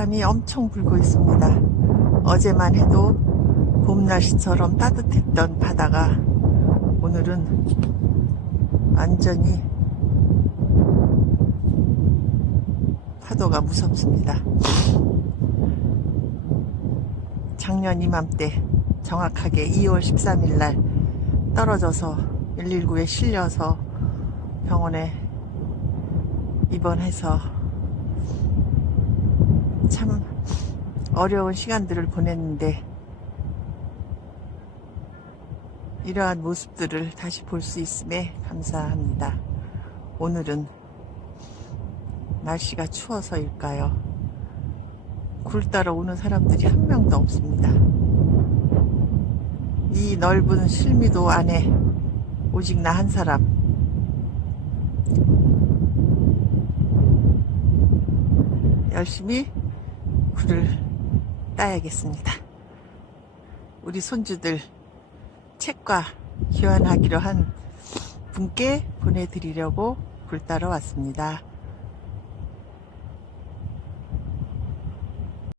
바람이 엄청 불고 있습니다. 어제만 해도 봄 날씨처럼 따뜻했던 바다가 오늘은 완전히 파도가 무섭습니다. 작년 이맘때 정확하게 2월 13일 날 떨어져서 119에 실려서 병원에 입원해서 참 어려운 시간들을 보냈는데 이러한 모습들을 다시 볼 수 있음에 감사합니다. 오늘은 날씨가 추워서일까요? 굴 따러 오는 사람들이 한 명도 없습니다. 이 넓은 실미도 안에 오직 나 한 사람. 열심히 굴을 따야겠습니다. 우리 손주들 책과 교환하기로 한 분께 보내드리려고 굴 따러 왔습니다.